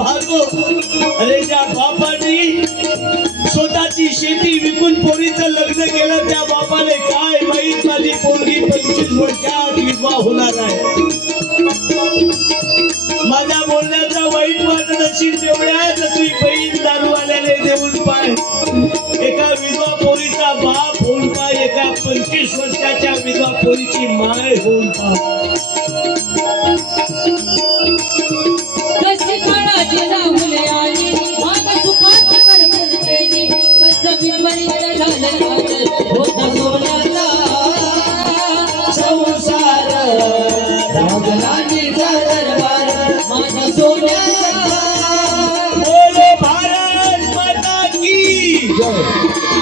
भागो. अरे ज्या बापाने स्वतःची शेती विकून पोरीचं लग्न केलं त्या बापाने काय माहित माझी पोरगी 25 वर्षात विधवा होणार आहे. माझ्या बोलण्याचा वाईट वाटत असेल तेवढ्याच तुझी बहीण दारूवाल्याने देऊन पाय. एका विधवा पोरीचा बाप होऊन पाय, एका 25 वर्षाच्या विधवा पोरीची माय होऊन पाय. कशी काळाची राहुल आली माझ्या सुखात करमून गेली. कसं बिनबरीत झालं होता सोन्याचा संसार राजराणीचा दरबार माझा सोन्याचा. बोलो भारत माता की जय.